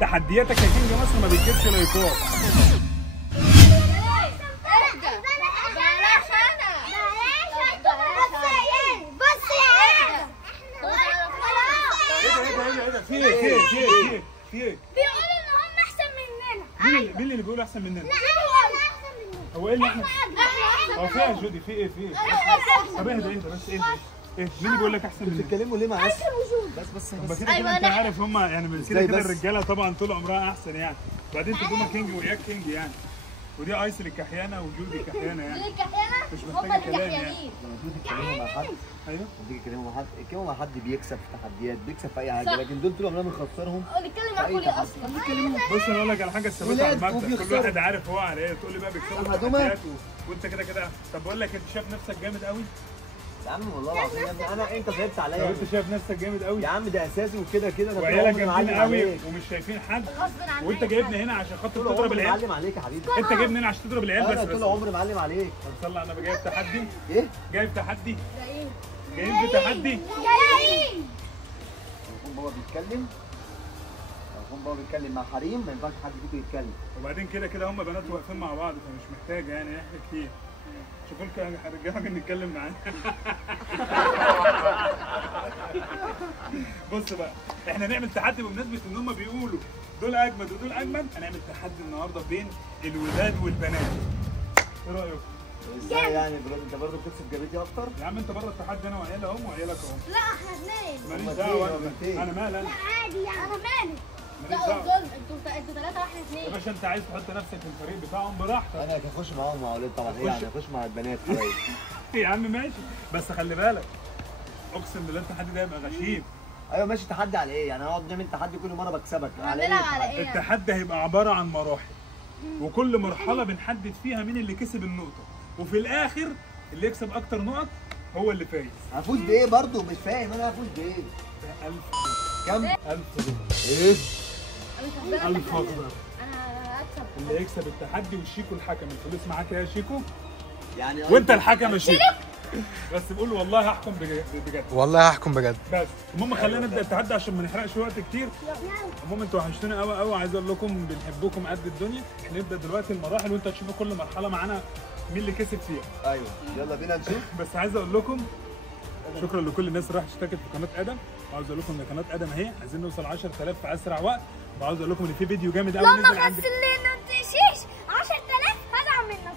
تحدياتك يا كينج مصر ما بتجيبش لايكات. في ايه؟ بيقولوا ان هم احسن مننا. مين اللي بيقول احسن مننا؟ لا احنا احسن مننا. هو ايه اللي احنا؟ هو فيها يا جودي في ايه؟ طب اهدى بس ايه؟ مين اللي بيقول لك احسن مننا؟ بتتكلموا ليه مع ناس؟ بس طب كده انت عارف هم يعني كده الرجاله طبعا طول عمرها احسن يعني. بعدين تقوم كينج وياك كينج يعني. ودي ايسل الكحيانه وجودي الكحيانه يعني. مش محتاجه كلام يعني. لما تيجي تتكلموا مع حد ايوه لما تيجي تتكلموا مع حد اتكلموا مع حد بيكسب في تحديات، بيكسب في اي حاجه، لكن دول طول عمرنا بنخسرهم. نتكلم معاكم ليه اصلا؟ بص انا اقول لك على حاجه الثبات على المبدا، كل واحد عارف هو على ايه. تقول لي بقى بيكسبوا تحديات وانت كده. طب بقول لك انت شايف نفسك جامد قوي؟ يا عم والله العظيم يا ابني انت صعبت عليا. لو انت شايف نفسك جامد قوي يا عم ده اساسي وكده انا وعيالك جامدين قوي ومش شايفين حد، وانت جايبني هنا عشان خاطر تضرب العيال. معلم عليك يا حبيبي. انت جايبني هنا عشان تضرب العيال بس. انا طول عمري معلم عليك. طب صلي على النبي. جايب تحدي؟ ايه؟ جايب تحدي؟ جايين بتحدي؟ جايين. يكون بابا بيتكلم مع حريم ما ينفعش حد فيكم يتكلم. وبعدين كده هم بنات واقفين مع بعض فمش محتاجه يعني نحكي كتير. شوفوا لكم الرجاله نتكلم معانا. بص بقى احنا نعمل تحدي بمناسبه ان هم بيقولوا دول اجمد ودول اجمد. هنعمل تحدي النهارده بين الولاد والبنات. ايه رايكم؟ ازاي يعني دلوقتي انت برضه بتكسب جابتي اكتر؟ يا عم انت بره التحدي انا وعيالي اهم وعيالك اهم. لا احنا اثنين. ماليش دعوه انا مالي لا عادي يعني انا مالي. لا انتوا ثلاثة واحنا اثنين. يا باشا انت عايز تحط نفسك في الفريق بتاعهم براحتك. انا هخش معاهم مع اولاد طبعا. ايه يعني هخش مع البنات حبايبي. يا عم ماشي بس خلي بالك اقسم بالله التحدي ده هيبقى غشيم. ايوه ماشي. تحدي على ايه؟ يعني هنقعد نعمل تحدي كل مره بكسبك على ايه؟ على ايه؟ التحدي هيبقى عباره عن مراحل وكل مرحله بنحدد فيها مين اللي كسب النقطه وفي الاخر اللي يكسب اكتر نقط هو اللي فايز. هفوز بايه برضه؟ مش فاهم انا هفوز بايه؟ 1000 كم؟ 1000 دولار. ايه؟ 1000 دولار. انا هكسب. اللي يكسب التحدي والشيكو الحكم. الفلوس معاك يا شيكو يعني وانت الحكم يا شيكو. بس بقول والله هحكم بجد. والله هحكم بجد. بس المهم خلينا نبدا التحدي عشان ما نحرقش وقت كتير. المهم انتوا وحشتوني قوي عايز اقول لكم بنحبكم قد الدنيا. احنا نبدا دلوقتي المراحل وانتوا هتشوفوا كل مرحله معانا مين اللي كسب فيها. ايوه يلا بينا نشوف. بس عايز اقول لكم شكرا لكل الناس اللي راحت اشتركت في قناه ادم. وعاوز اقول لكم ان قناه ادم اهي عايزين نوصل 10000 في اسرع وقت. وعاوز اقول لكم ان في فيديو جامد قوي نزل عندي. لو ما خسرنيش 10000 هزعل منك.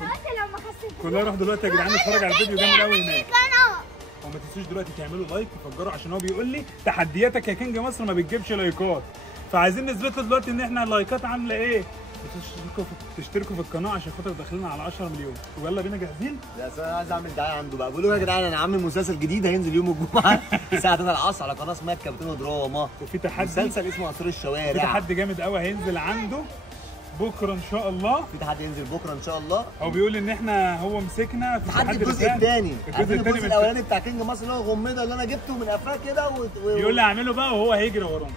انا قلت لو ما خسرتنيش كلنا روح دلوقتي يا جدعان نتفرج على الفيديو جامد قوي هناك. وما تنسوش دلوقتي تعملوا لايك وتفجروا عشان هو بيقول لي تحدياتك يا كينج مصر ما بتجيبش لايكات. فعايزين نثبت له دلوقتي ان احنا اللايكات عامله ايه. تشتركوا في القناه عشان خاطر داخلين على 10 مليون. ويلا بينا جاهزين؟ لا انا عايز اعمل دعايه عنده بقى. بقول له يا جدعان انا عامل مسلسل جديد هينزل يوم الجمعه الساعه 3 العصر على قناه اسمها كابتن دراما. وفي تحدي مسلسل اسمه عصير الشوارع. في تحدي جامد قوي هينزل عنده بكره ان شاء الله. في تحدي ينزل بكره ان شاء الله. هو بيقول ان احنا هو مسكنا في تحدي الجزء الثاني. الجزء الاولاني بتاع كينج مصر اللي هو غمضه اللي انا جبته من قفاه كده بيقول لي اعمله بقى وهو هيجري ورانا.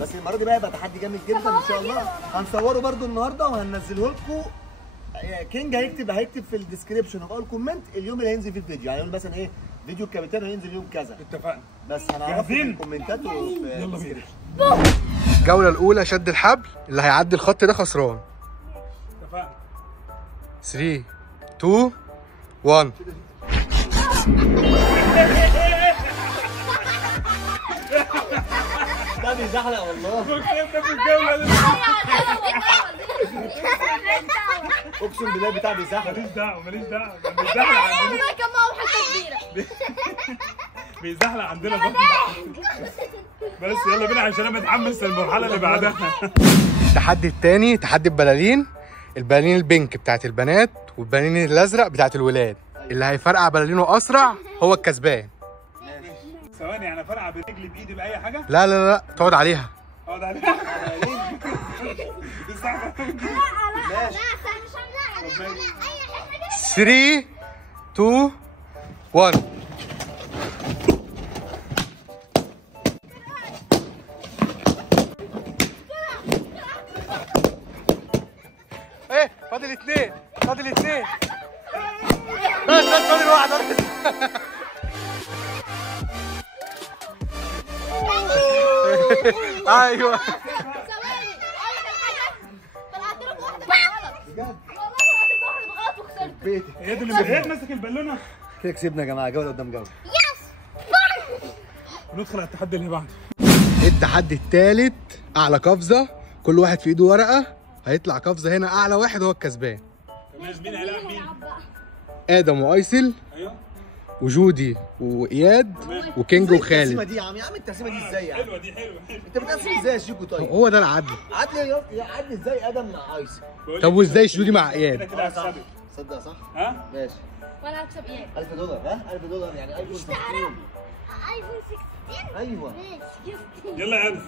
بس المره دي بقى يبقى تحدي جامد جدا ان شاء الله. هنصوره برده النهارده وهننزله لكم. كينج هيكتب في الديسكربشن وفي الكومنت اليوم اللي هينزل فيه الفيديو. يعني يقول مثلا ايه فيديو الكابتن هينزل يوم كذا. اتفقنا. بس هنعرفه في الكومنتات وفي الديسكربشن. الجوله الاولى شد الحبل. اللي هيعدي الخط ده خسران. اتفقنا. 3 2 1 ده بيزحلق والله. وكسبنا في الجوله دي. اقسم بالله بتاع بيزحلق. ماليش دعوه بيزحلق عندنا. بيزحلق عندنا بس يلا بينا عشان انا متحمس للمرحله اللي بعدها. التحدي الثاني تحدي البلالين. البلالين البينك بتاعت البنات والبلالين الازرق بتاعت الولاد. اللي هيفرقع بلالينه اسرع هو الكسبان. ثواني انا فرقع برجلي بايدي باي حاجه؟ لا تقعد عليها. اقعد عليها. ماشي 3 2 1 ايه فاضل اثنين بس فاضل واحد. ايوه بيتك. اياد ماسك البالونه. كده كسبنا يا جماعه، جوله قدام جوله. ندخل على التحدي اللي بعده. التحدي الثالث، اعلى قفزه، كل واحد في ايده ورقه، هيطلع قفزه هنا اعلى واحد هو الكسبان. مين هيلعب مين؟ ادم وايسل ايوه وجودي واياد وكينج وخالد. التقسيمه دي يا عم التقسيمه دي ازاي يعني؟ حلوه دي حلوه. انت بتقسم ازاي يا شيكو طيب؟ هو ده العدل. عدل ازاي ادم مع ايسل؟ طب وازاي جودي مع كده اياد؟ كده هكسبك. صدق صح؟ ها؟ ماشي. وانا هكسب ايه؟ $1000 ها؟ $1000 يعني ايفون 16. ايفون 16 ايوه. ماشي. يلا يا ادم.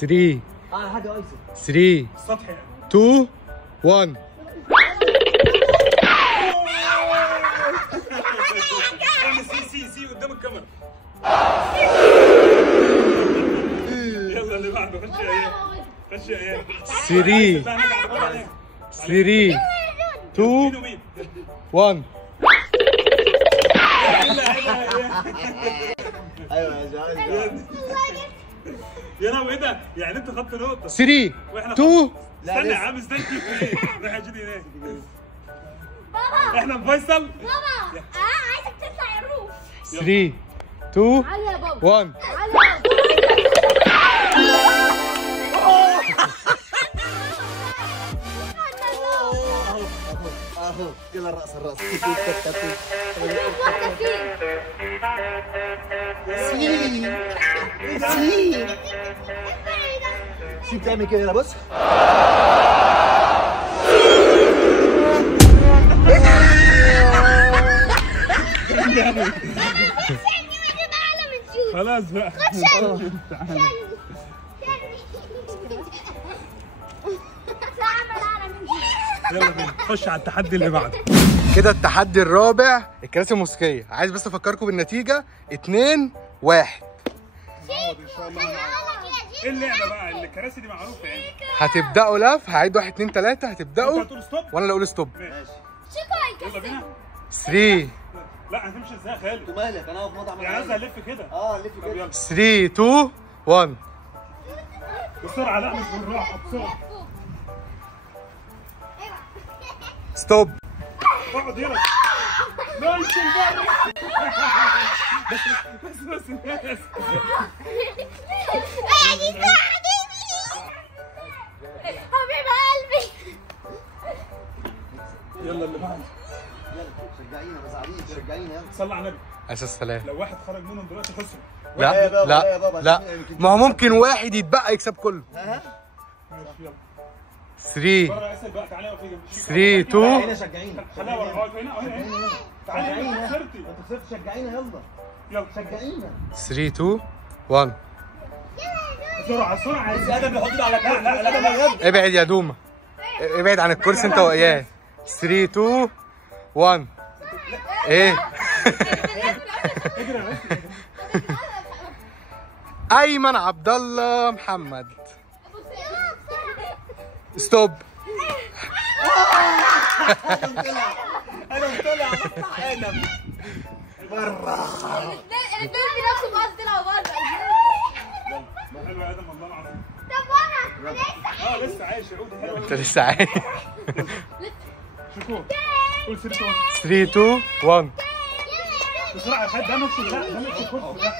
3 اعلى حاجه ايسل. 3 السطح يعني. 2 1. اعمل سي قدام الكاميرا. يلا اللي بعده. خش يا اياد. خش يا اياد. 3 3 2 1. ايوه يا جماعه. يا لهوي ايه ده؟ يعني انت خدت نقطة 3 واحنا 2. استنى يا عم استنى في ايه؟ روح يا جودي هناك. احنا بفيصل. بابا عايزك تطلع الروف. 3 2 تعالى يا بابا. 1. تعالى يا اهو كده الراس سي بتعمل كده هنا بص. خلاص بقى. يلا بينا خش على التحدي اللي بعده. كده التحدي الرابع، الكراسي الموسيقية. عايز بس افكركم بالنتيجة 2-1. ان شاء الله. ايه اللعبة بقى؟ الكراسي دي معروفة يعني. هتبدأوا لف، هعيد 1 2 3 هتبدأوا انت هتقول ستوب وانا اللي اقول ستوب. ماشي يلا بينا. 3 لا هتمشي ازاي يا خالد؟ انتوا مالك؟ انا في مطعم يعني عايز الف كده. لف طب كده. يلا 3 2 1. بسرعة. لا مش بالراحة بسرعة. ستوب. اقعد يلا. نايس البر. بس الناس. حبيب قلبي. يلا اللي بعده. يلا شجعينا ما تزعليش، شجعينا يلا. صلي على النبي. اساس السلام. لو واحد خرج منهم دلوقتي خسر. لا يا بابا، لا يا لا بابا، لا، عشان- ما هو ممكن واحد يتبقى يكسب كله. ماشي يلا. 3 بره يا اسد بقى. تعالى اقف جنب الشيك. 3 2 هنا شجعينا. خليها ورا. اقعد هنا هنا. تعالى هنا. شجعينا. خسرتي. انتوا خسرتوا، شجعينا يلا. يلا شجعينا. 3 2 1. بسرعة بسرعة. بس ادم بيحط ايده على لا لا لا لا. الكرسي. ابعد يا دوما، ابعد عن الكرسي انت واياه. 3 2 1. ايه؟ اجري يا باشا. ايمن عبد الله محمد. ستوب. ادم طلع مطلع ادم بره. الاثنين بنفس بعض طلعوا بره. حلو يا ادم والله العظيم. طب وانا لسه عايش يا عودي. حلو. انت لسه عايش. شكور. قول 3 2. 3 2 1. بسرعة يا خالد. ده نفس ده نفس الكرسي ده.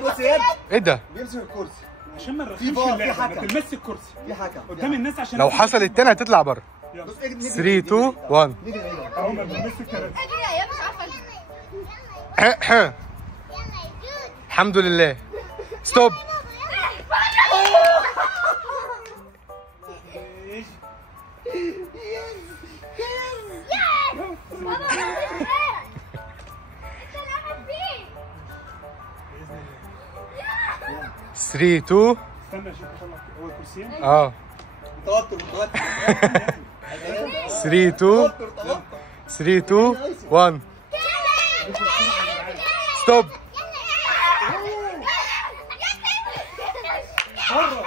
بص يا ابني ايه ده؟ بيمسك الكرسي. عشان ما في نرخمش بار، في اللعبة. ما حكم. تلمسش الكرسي في حكم قدام الناس عشان لو حصل التاني هتطلع بره. بص اجري. 3 2 1. نيجي نعيدها. اهو ما بنلمسش الكراسي. الحمد لله. ستوب. بابا 3 2. استنى اشوف هو الكرسيين. توتر 3 2 3 2 1. ستوب. بره.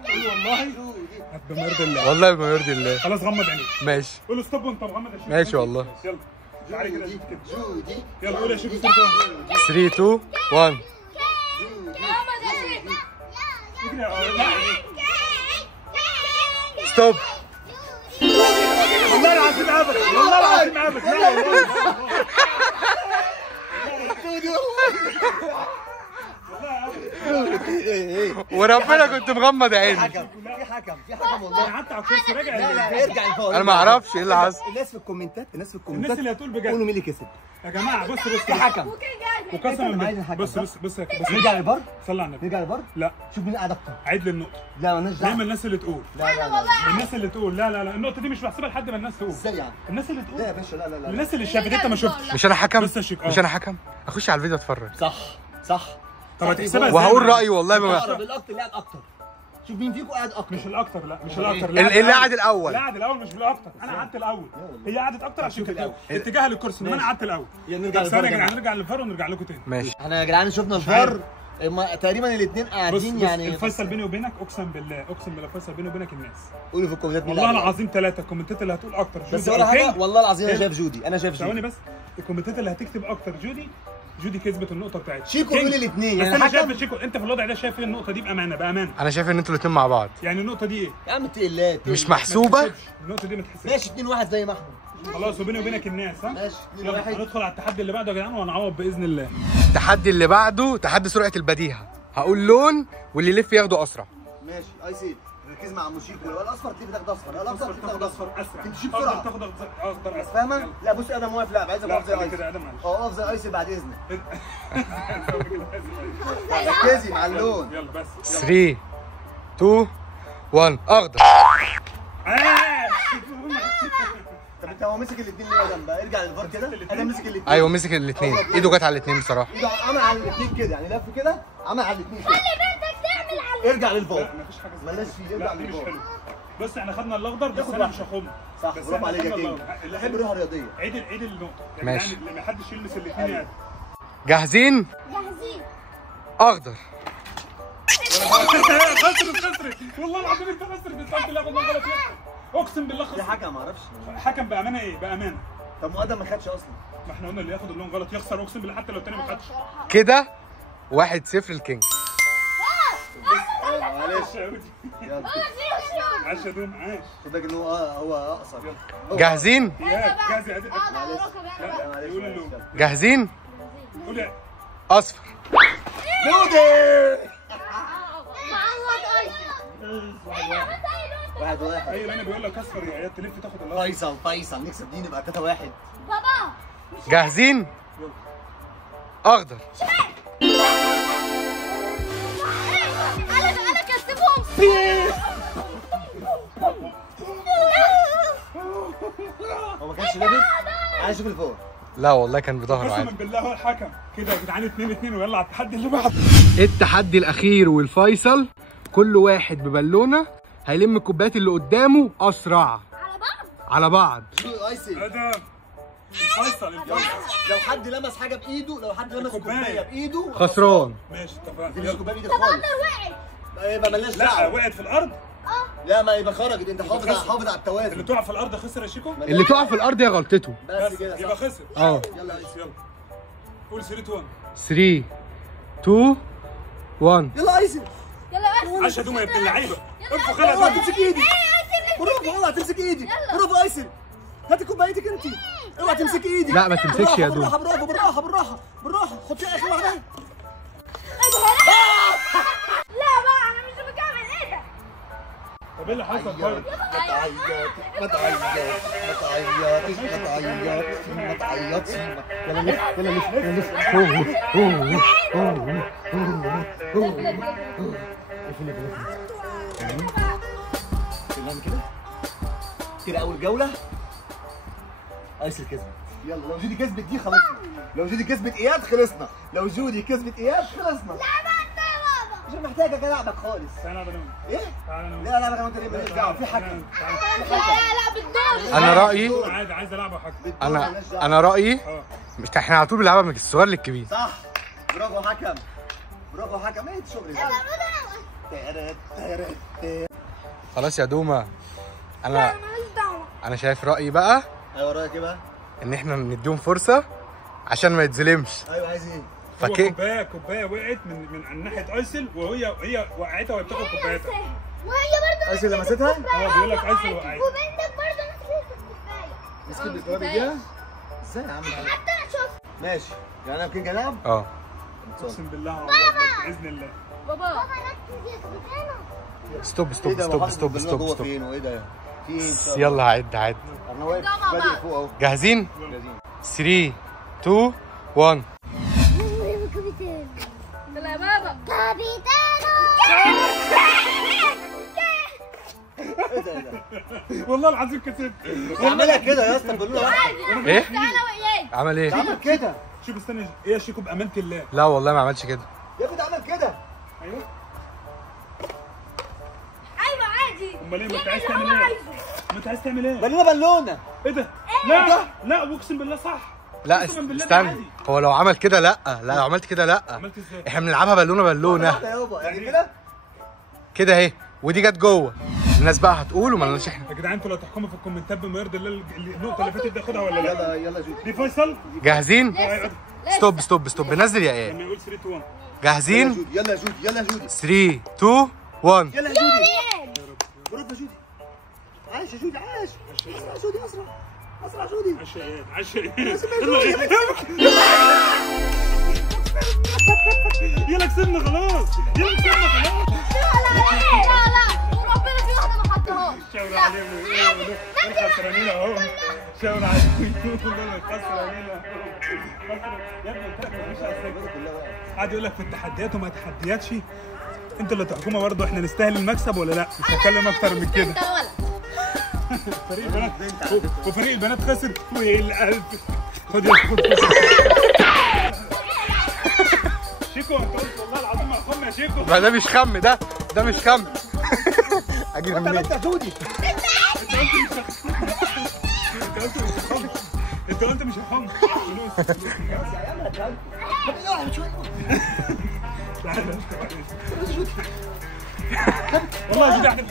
والله بما يرضي الله. والله ما يرضي الله. خلاص غمض عينيك. ماشي قول له ستوب وانت مغمض يا شيخ. ماشي والله. يلا تعالي كده جودي جودي يلا قول يا شيخ 3 2 1 ستوب. والله العظيم ابدا والله العظيم ابدا لا وربنا كنت مغمض عيني. في حكم انا والله. قعدت على الكرسي راجع لا ارجع لفوق. انا ما اعرفش ايه اللي حصل. الناس في الكومنتات الناس اللي هتقول بجد قولوا مين اللي كسب. يا جماعه بص في حكم. وقسما عايز بالله الحكم. بص بص نرجع للفار. صلي على النبي نرجع للفار. لا شوف مين قاعد اكتر. عيد لي النقطه لا مالناش دايما دعوه. الناس اللي تقول لا الناس اللي تقول لا النقطه دي مش محسوبه لحد ما الناس تقول ازاي يعني؟ الناس اللي لا تقول يا باشا لا الناس اللي شافت انت ما شفتش مش انا حكم؟ بص يا شيخ مش انا حكم؟ اخش على الفيديو اتفرج صح طب هتحسبها ازاي؟ وهقول رايي والله ما اقرب الاكتر اللي قاعد اكتر. شوف مين فيكم قاعد اكتر. مش الاكتر لا مش الاكتر اللي قاعد الاول. لا قاعد الاول مش بالاكتر انا قعدت الاول هي قعدت اكتر عشان كده اتجاهها للكرسي انما انا قعدت الاول نرجع بس نرجع للفار ونرجع لكم تاني ماشي. احنا يا جدعان شفنا الفار تقريبا الاثنين بص قاعدين يعني. الفيصل بيني وبينك اقسم بالله الفيصل بيني وبينك الناس قولوا في الكومنتات مين والله اللي العظيم 3 الكومنتات اللي هتقول اكتر بس جودي ولا أو حاجه كينج. والله العظيم انا كينج. شايف جودي. انا شايف ثواني جودي. بس الكومنتات اللي هتكتب اكتر جودي كسبت النقطه بتاعتها شيكو كينج. قول الاثنين بس يعني انا شايف حكم. شيكو انت في الوضع ده شايف ايه النقطه دي بامانه انا شايف ان انتوا الاثنين مع بعض يعني النقطه دي ايه يا عم تقلات مش ما محسوبه. تحسبش. النقطه دي ما تحسبش ماشي 2-1 زي ما احنا. خلاص وبيني وبينك الناس ها ماشي يلا 2-1. هندخل على التحدي اللي بعده يا جدعان وهنعوض باذن الله التحدي اللي بعده تحدي سرعه البديهه. هقول لون واللي يلف ياخده اسرع. ماشي اي سي ركز مع موشيكو. لو الاصفر تيجي تاخد اصفر. لو الاخضر تيجي تاخد اصفر. اسرع تمشي بسرعه. تاخد اخضر اسرع فاهمه؟ لا بص ادم واقف لاعب عايزك اقف زي لا ايسي. كده ادم معلش اقف زي ايسي بعد اذنك. ركزي مع اللون. يلا بس 3 2 1 اخضر. طب انت هو مسك الاثنين ليه يا ادم بقى؟ ارجع للفار كده. ادم مسك الاثنين. ايوه مسك الاثنين ايده جت على الاثنين بصراحه. ايده عمل على الاثنين كده يعني لف كده عمل على الاثنين كده. ارجع للفار. لا مفيش حاجه اسمها مالناش فيه ارجع لا دي مش للفار. حلوه بص احنا خدنا الاخضر بس ياخد انا واحد. مش هخم صح بس برافو احنا عليك يا خدنا كينج. الأخضر. اللي يحب الروح الرياضيه. عيد النقطه ماشي. يعني ما حدش يلمس الاثنين يعني جاهزين؟ اخضر. خسرت والله العظيم انت خسرت انت قلت لا والله غلط اقسم بالله دي خسرت حكم ما اعرفش. حكم بامانه ايه بامانه طب ما ادم ما خدش اصلا. ما احنا قلنا اللي ياخد اللون غلط يخسر اقسم بالله حتى لو التاني ما خدش كده 1-0 الكينج. معلش يلا يلا. عاش يا دوم عاش خد بالك ان هو اقصر. جاهزين؟ جاهز يا ادم معلش قول اللون جاهزين؟ قول يا اصفر. جودي 1-1. اي اللي انا بيقول لك اصفر يا عيال تلف تاخد الاصفر فيصل نكسب دي نبقى 3-1. بابا جاهزين؟ اخضر. انا كسبهم هو ما كانش لابس. عايز اشوف الفور. لا والله كان بظهره قسما عادي. بالله هو الحكم كده يا جدعان 2-2 ويلا على التحدي اللي بعده التحدي الاخير والفيصل كل واحد ببالونه هيلم الكوبايات اللي قدامه اسرع على بعض. ايسي ادم الفيصل لو حد لمس حاجه بايده لو حد لمس كوبايه بايده خسران. ماشي اتفقنا دي مش يلا كوبايه بايدك خالص. يبقى مالناش لا دعوه. وقعت في الارض لا ما يبقى خرجت. انت حافظ خسر. حافظ على اللي التوازن. تقع في الارض خسر يا شيكو اللي تقع في الارض هي غلطته. بس كده يبقى صح. خسر اه يلا ايسي. يلا قول 3-2 3 2 1 يلا ايسي. يلا عاش يا دوم يا ابن اللعيبه انفخ خلها اوعى دوم تمسك ايدي. برافو اوعى تمسك ايدي. برافو ايسي. هاتي كوبايتك انت. اوعى تمسك ايدي. لا ما تمسكش يا دوم. بالراحه بالراحه بالراحه بالراحه بالراحه. حطيها اخر واحده. لا بقى انا مش بكمل ايه ده طب ايه اللي حصل طيب؟ ما تعيطش ما تعيطش ما تعيطش ما تعيطش. يلا لف يلا لف يلا لف. لف كده كده اول جوله. ايسل كسبت. يلا لو جودي كسبت دي خلصنا. لو جودي كسبت اياد خلصنا. لو جودي كسبت اياد خلصنا. مش محتاجه العبك خالص. تعالى يا دوم ايه؟ تعالى انا لا لا انت ليه ماليش دعوه في حكم. لا بالدور انا رايي عادي عايز العبها حكم انا رايي اه مش احنا على طول بنلعبها من الصغير للكبير. صح. برافو حكم. برافو حكم. ايه الشغل ده؟ خلاص يا دوما ماليش دعوه انا شايف رايي بقى. ايوه رايك ايه بقى؟ ان احنا نديهم فرصه عشان ما يتظلمش. ايوه عايز ايه؟ هو فكي كوبايه وقعت من ناحيه ايسل، وهي وقعتها وهي بتاخد كوبايتها. وهي برضه ايسل لمستها؟ هو بيقول لك ايسل وقعت. وبنتك برضه مسكت الكوبايه. مسكت بالكوبايه بايديها؟ ازاي يا عم؟ حتى انا شفت. ماشي يعني انا كينج هنلعب؟ اه اقسم بالله على الله باذن الله. بابا ركز يا كابتن. ستوب ستوب ايه ده؟ ستوب وحاطط ستوب البالونه ستوب جوه ستوب. فين وايه ده؟ في ايه ان شاء الله؟ يلا عد انا واقف بادئ فوق اهو. جاهزين؟ جاهزين. 3 2 1. كابتن. يلا يا بابا. كابيتانو. ايه ده ايه ده؟ والله العظيم كسبت. اعملها كده يا اسطى البالونه واحده. ايه؟ تعالى وإياك. عمل ايه؟ عمل كده. شوف استنى ايه يا شيكو بامانه الله. لا والله ما عملش كده. يا ابني عمل كده. ايوه ايوه عادي. امال ايه؟ ما انت عايز تعمل ايه؟ ما انت عايز تعمل ايه؟ بالونه. ايه ده؟ لا لا اقسم بالله صح. لا قسما بالله ده استنى، عادي. هو لو عمل كده لا لو عملت كده لا. عملت ازاي؟ احنا بنلعبها بالونه بالونه واحده يابا يعني كده. كده اهي، ودي جت جوه. الناس بقى هتقول وما لناش احنا. يا جدعان انتوا لو تحكموا في الكومنتات بما يرضي الله النقطه اللي فاتت دي اخدها ولا لا؟ يلا يلا جود. دي فيصل. جاهزين؟ ستوب ستوب ستوب. نزل يا ايه. لما يقول 3 2 1. جاهزين؟ يلا يا جود يلا يا جودي. 3 2 1. يلا يا جودي. برافو يا جودي. عايش يا جودي عايش. اسرع يا جودي اسرع. اسرع يا جودي. عشاء يلا كسبنا خلاص. يلا كسبنا خلاص. لا لا وربنا في واحده ما حطهاش. شاور عليهم دول خسرانين اهو. شاور عليهم دول خسرانين اهو. يا ابني قلت لك مفيش اسئله. قاعد يقول لك في التحديات وما تحدياتش. انتوا اللي تحكموا برضه احنا نستاهل المكسب ولا لا؟ مش هتكلم اكتر من كده. انت ولا فريق البنات وفريق البنات خسر والقلب. خد يا خد. شيكو انت قلت والله العظيم ما خم يا شيكو. ما ده مش خم، ده مش خم. اجيب منين؟ انت يا جودي. انت قلت مش هخم. فلوس. تعالى والله يا جدع احنا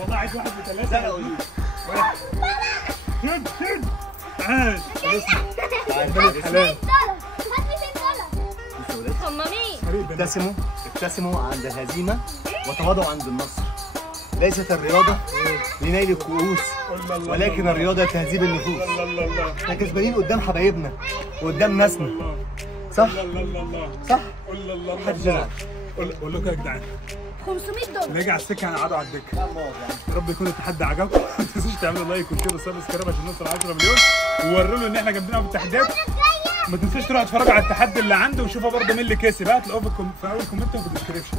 والله عايز واحد بثلاثة. شد شد. تعال $200. هم مين؟ ابتسموا عند الهزيمة وتواضعوا عند النصر. ليست الرياضة لنيل الكؤوس ولكن الرياضة لتهذيب النفوس. احنا كسبانين قدام حبايبنا وقدام ناسنا. صح؟ صح؟ محدش يلعب. قول لكم يا جدعان $500. اللي يجي على السكه هنقعدوا على الدكه. يا رب يكون التحدي عجبكم. ما تنسوش تعملوا لايك وشير وسبسكرايب عشان نوصل 10 مليون ووروا له ان احنا جامدين قوي في التحديات. ما تنسوش تروحوا تتفرجوا على التحدي اللي عنده وشوفوا برضه مين اللي كسب. هتلاقوه في اول كومنت وفي الديسكربشن.